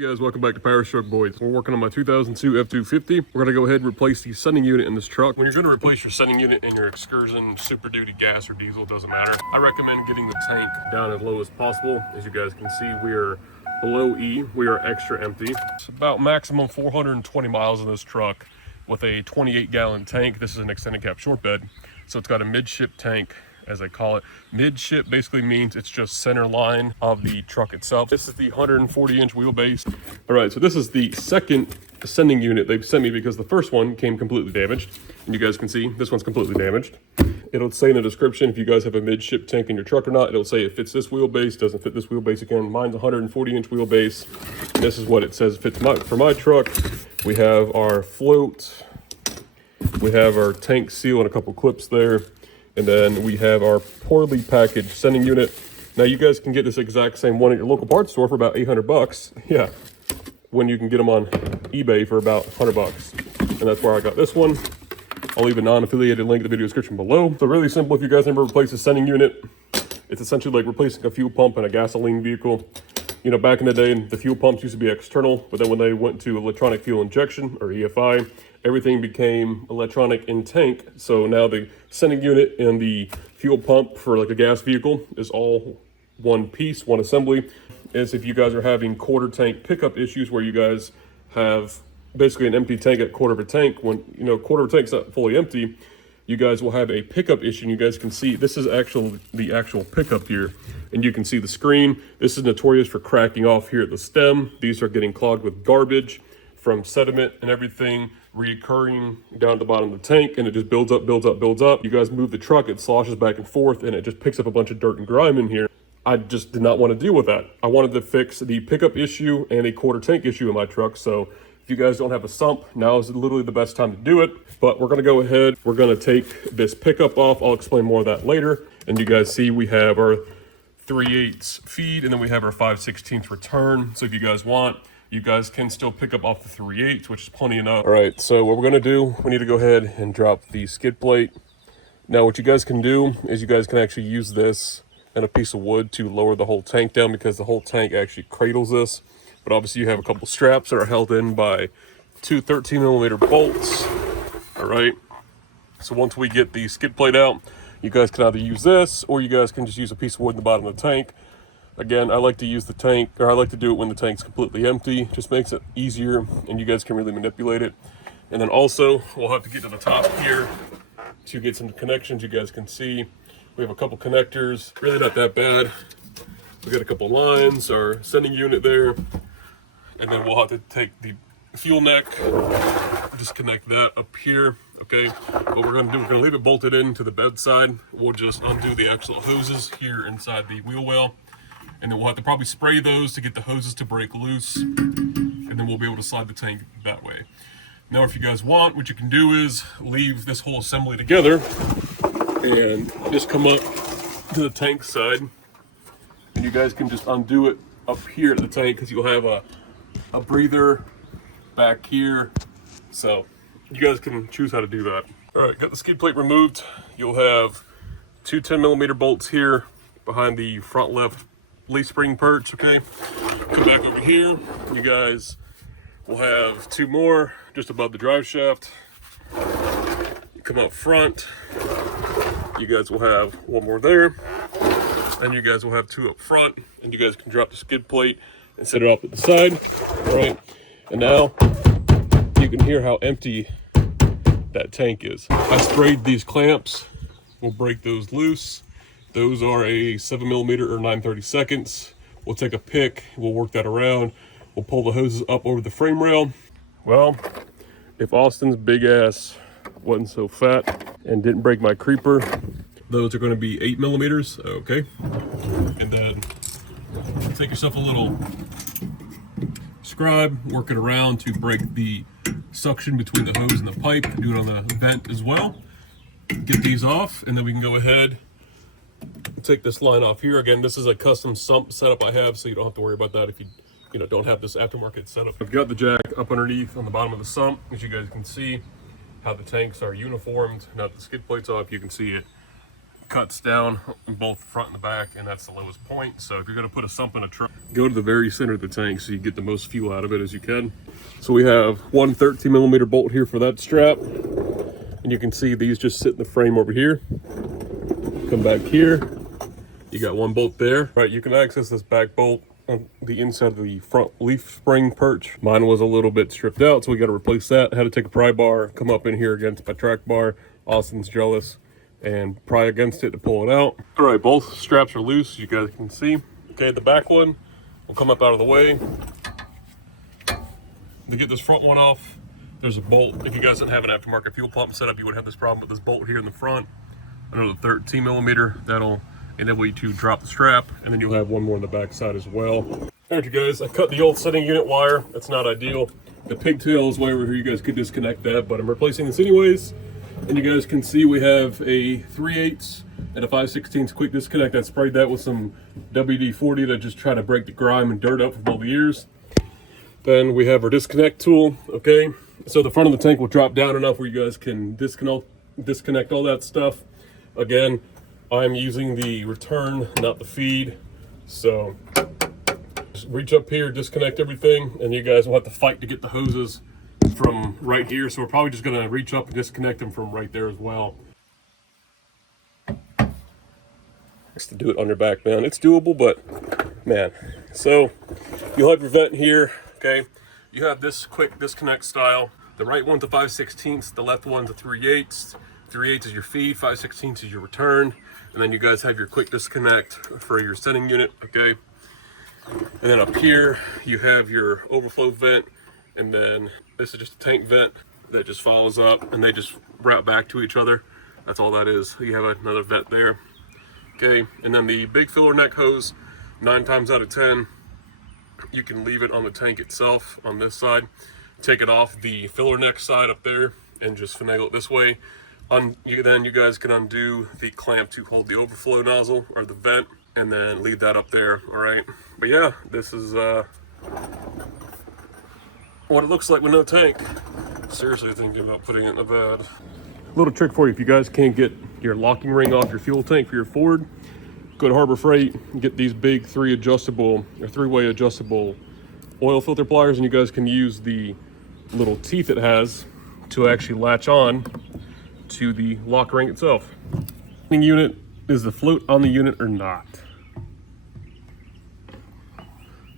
Hey guys, welcome back to Powerstroke Boys. We're working on my 2002 F-250. We're gonna go ahead and replace the sending unit in this truck. When you're gonna replace your sending unit in your Excursion, Super Duty gas or diesel, doesn't matter. I recommend getting the tank down as low as possible. As you guys can see, we are below E. We are extra empty. It's about maximum 420 miles in this truck with a 28-gallon tank. This is an extended cap short bed. So it's got a midship tank, as I call it. Midship basically means it's just center line of the truck itself. This is the 140-inch wheelbase. All right, so this is the second sending unit they've sent me because the first one came completely damaged. And you guys can see this one's completely damaged. It'll say in the description if you guys have a midship tank in your truck or not. It'll say it fits this wheelbase, doesn't fit this wheelbase. Again, mine's 140-inch wheelbase. And this is what it says fits for my truck. We have our float. We have our tank seal and a couple clips there. And then we have our poorly packaged sending unit. Now you guys can get this exact same one at your local parts store for about 800 bucks. Yeah, when you can get them on eBay for about 100 bucks. And that's where I got this one. I'll leave a non-affiliated link in the video description below. So really simple, if you guys never replaced a sending unit, it's essentially like replacing a fuel pump in a gasoline vehicle. You know, back in the day, the fuel pumps used to be external, but then when they went to electronic fuel injection, or EFI, everything became electronic in tank. So now the sending unit and the fuel pump for like a gas vehicle is all one piece, one assembly. As if you guys are having quarter tank pickup issues where you guys have basically an empty tank at quarter of a tank, when, you know, quarter of a tank's not fully empty, you guys will have a pickup issue. And you guys can see this is the actual pickup here, and you can see the screen. This is notorious for cracking off here at the stem. These are getting clogged with garbage from sediment and everything reoccurring down at the bottom of the tank, and it just builds up, builds up, builds up. You guys move the truck, it sloshes back and forth, and it just picks up a bunch of dirt and grime in here. I just did not want to deal with that. I wanted to fix the pickup issue and a quarter tank issue in my truck. So if you guys don't have a sump, now is literally the best time to do it. But we're going to go ahead, we're going to take this pickup off. I'll explain more of that later. And you guys see we have our 3/8 feed, and then we have our 5/16 return. So if you guys want, you guys can still pick up off the 3/8, which is plenty enough. All right, so what we're gonna do, we need to go ahead and drop the skid plate. Now what you guys can do is you guys can actually use this and a piece of wood to lower the whole tank down, because the whole tank actually cradles this. But obviously you have a couple straps that are held in by two 13mm bolts. All right, so once we get the skid plate out, you guys can either use this or you guys can just use a piece of wood in the bottom of the tank. Again, I like to use the tank, or I like to do it when the tank's completely empty. Just makes it easier and you guys can really manipulate it. And then also, we'll have to get to the top here to get some connections. You guys can see we have a couple connectors, really not that bad. We got a couple lines, our sending unit there. And then we'll have to take the fuel neck, disconnect that up here. Okay, what we're gonna do, we're gonna leave it bolted into the bedside. We'll just undo the actual hoses here inside the wheel well. And then we'll have to probably spray those to get the hoses to break loose. And then we'll be able to slide the tank that way. Now, if you guys want, what you can do is leave this whole assembly together and just come up to the tank side. And you guys can just undo it up here at the tank, because you'll have a breather back here. So you guys can choose how to do that. All right, got the skid plate removed. You'll have two 10mm bolts here behind the front left leaf spring perch. Okay, come back over here, you guys will have two more just above the drive shaft. You come up front, you guys will have one more there, and you guys will have two up front, and you guys can drop the skid plate and set it off at the side. All right, and now you can hear how empty that tank is. I sprayed these clamps. We'll break those loose. Those are a 7mm or 9/32. We'll take a pick, we'll work that around. We'll pull the hoses up over the frame rail. Well, if Austin's big ass wasn't so fat and didn't break my creeper, those are gonna be 8mm, okay? And then take yourself a little scribe, work it around to break the suction between the hose and the pipe. Do it on the vent as well. Get these off, and then we can go ahead, take this line off here. Again, this is a custom sump setup I have, so you don't have to worry about that if you don't have this aftermarket setup. I've got the jack up underneath on the bottom of the sump. As you guys can see, how the tanks are uniformed. Now that the skid plate's off, you can see it cuts down both front and the back, and that's the lowest point. So if you're going to put a sump in a truck, go to the very center of the tank so you get the most fuel out of it as you can. So we have one 13mm bolt here for that strap, and you can see these just sit in the frame over here. Come back here, you got one bolt there. Right, you can access this back bolt on the inside of the front leaf spring perch. Mine was a little bit stripped out, so we got to replace that. I had to take a pry bar, come up in here against my track bar. Austin's jealous, and pry against it to pull it out. All right, both straps are loose, you guys can see. Okay, the back one will come up out of the way. To get this front one off, there's a bolt. If you guys didn't have an aftermarket fuel pump set up, you would have this problem with this bolt here in the front. Another 13mm, that'll enable you to drop the strap, and then you'll have one more on the back side as well. All right, you guys, I cut the old setting unit wire. That's not ideal. The pigtail is way over here. You guys could disconnect that, but I'm replacing this anyways. And you guys can see we have a 3/8 and a 5/16 quick disconnect. I sprayed that with some WD-40 to just try to break the grime and dirt up from all the years. Then we have our disconnect tool, okay? So the front of the tank will drop down enough where you guys can disconnect all that stuff. Again, I'm using the return, not the feed. So just reach up here, disconnect everything, and you guys will have to fight to get the hoses from right here. So we're probably just gonna reach up and disconnect them from right there as well. Just to do it on your back, man. It's doable, but man. So you'll have your vent here, okay? You have this quick disconnect style. The right one's a 5/16, the left one's a 3/8. 3/8 is your feed, 5/16 is your return. And then you guys have your quick disconnect for your sending unit, okay? And then up here, you have your overflow vent. And then this is just a tank vent that just follows up, and they just route back to each other. That's all that is. You have another vent there. Okay, and then the big filler neck hose, 9 times out of 10, you can leave it on the tank itself on this side. Take it off the filler neck side up there and just finagle it this way. Then you guys can undo the clamp to hold the overflow nozzle or the vent, and then leave that up there, all right? But yeah, this is what it looks like with no tank. Seriously thinking about putting it in the bed. Little trick for you, if you guys can't get your locking ring off your fuel tank for your Ford, go to Harbor Freight and get these big three-way adjustable oil filter pliers, and you guys can use the little teeth it has to actually latch on to the lock ring itself. Unit, is the float on the unit or not?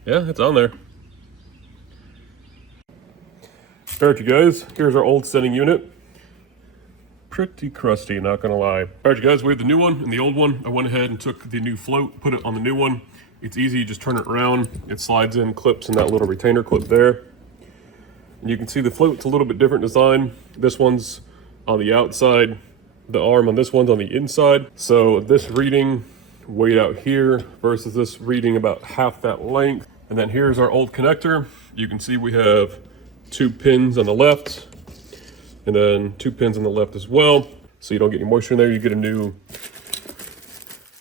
Yeah, it's on there. All right, you guys, here's our old setting unit. Pretty crusty, not gonna lie. All right, you guys, we have the new one and the old one. I went ahead and took the new float, put it on the new one. It's easy, you just turn it around. It slides in, clips in that little retainer clip there. And you can see the float's a little bit different design. This one's on the outside. The arm on this one's on the inside. So this reading way out here versus this reading about half that length. And then here's our old connector. You can see we have 2 pins on the left, and then 2 pins on the left as well. So you don't get any moisture in there. You get a new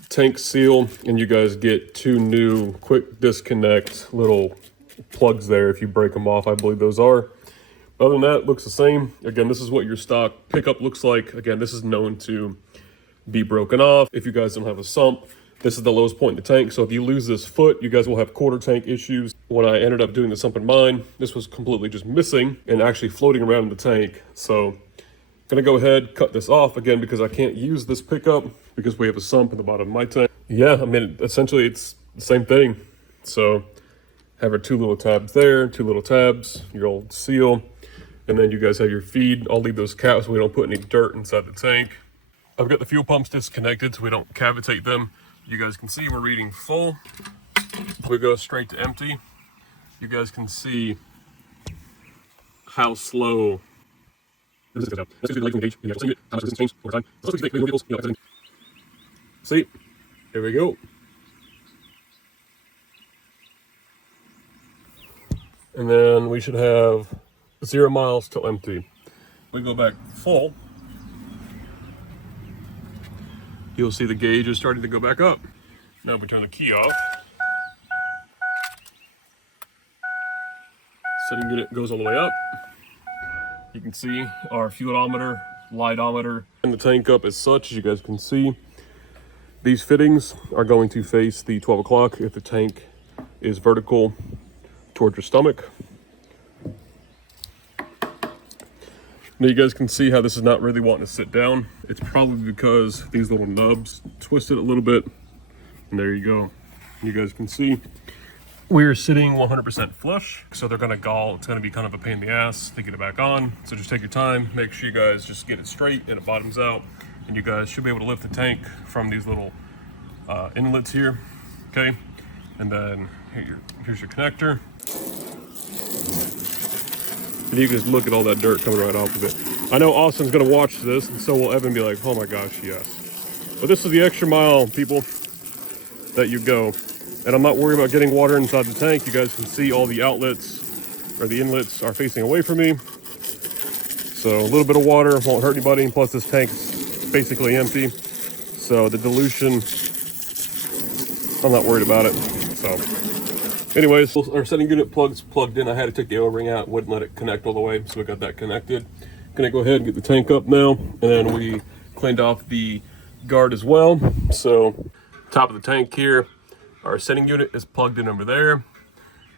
tank seal, and you guys get 2 new quick disconnect little plugs there if you break them off. I believe those are. Other than that, it looks the same. Again, this is what your stock pickup looks like. Again, this is known to be broken off. If you guys don't have a sump, this is the lowest point in the tank. So if you lose this foot, you guys will have quarter tank issues. When I ended up doing the sump in mine, this was completely just missing and actually floating around in the tank. So gonna go ahead, cut this off again because I can't use this pickup because we have a sump in the bottom of my tank. Yeah, I mean, essentially it's the same thing. So have our 2 little tabs there, 2 little tabs, your old seal, and then you guys have your feed. I'll leave those caps so we don't put any dirt inside the tank. I've got the fuel pumps disconnected so we don't cavitate them. You guys can see we're reading full. We go straight to empty. You guys can see how slow this goes out. See, here we go. And then we should have 0 miles till empty. We go back full. You'll see the gauge is starting to go back up. Now we turn the key off. Setting unit goes all the way up. You can see our fuelometer, lightometer, and the tank up as such, as you guys can see. These fittings are going to face the 12 o'clock if the tank is vertical towards your stomach. Now you guys can see how this is not really wanting to sit down. It's probably because these little nubs twisted a little bit. And there you go. You guys can see we're sitting 100% flush. So they're gonna gall. It's gonna be kind of a pain in the ass to get it back on. So just take your time. Make sure you guys just get it straight and it bottoms out. And you guys should be able to lift the tank from these little inlets here. Okay. And then here's your connector. And you can just look at all that dirt coming right off of it. I know Austin's gonna watch this, and so will Evan be like, oh my gosh, yes. But this is the extra mile, people, that you go. And I'm not worried about getting water inside the tank. You guys can see all the outlets, or the inlets, are facing away from me. So a little bit of water won't hurt anybody, plus this tank is basically empty. So the dilution, I'm not worried about it, so. Anyways, our setting unit plugged in. I had to take the O-ring out, wouldn't let it connect all the way, so we got that connected. Gonna go ahead and get the tank up now, and then we cleaned off the guard as well. So, top of the tank here, our setting unit is plugged in over there.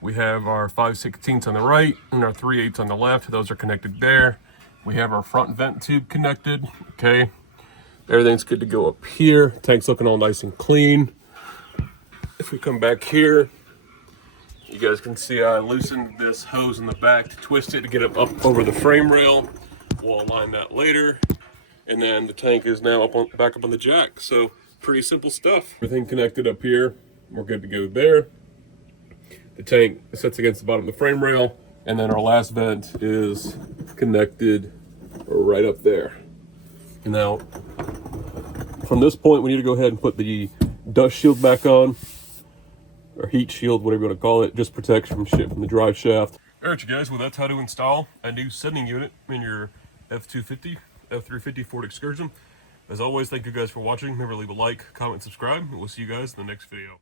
We have our 5/16 on the right and our 3/8 on the left. Those are connected there. We have our front vent tube connected, okay? Everything's good to go up here. Tank's looking all nice and clean. If we come back here, you guys can see I loosened this hose in the back to twist it to get it up over the frame rail. We'll align that later. And then the tank is now back up on the jack. So pretty simple stuff. Everything connected up here. We're good to go there. The tank sits against the bottom of the frame rail. And then our last vent is connected right up there. And now from this point, we need to go ahead and put the dust shield back on. Or heat shield, whatever you want to call it, just protects from shit from the drive shaft. All right, you guys, well, that's how to install a new setting unit in your F250, F350 Ford Excursion. As always, thank you guys for watching. Remember, leave a like, comment, subscribe, and we'll see you guys in the next video.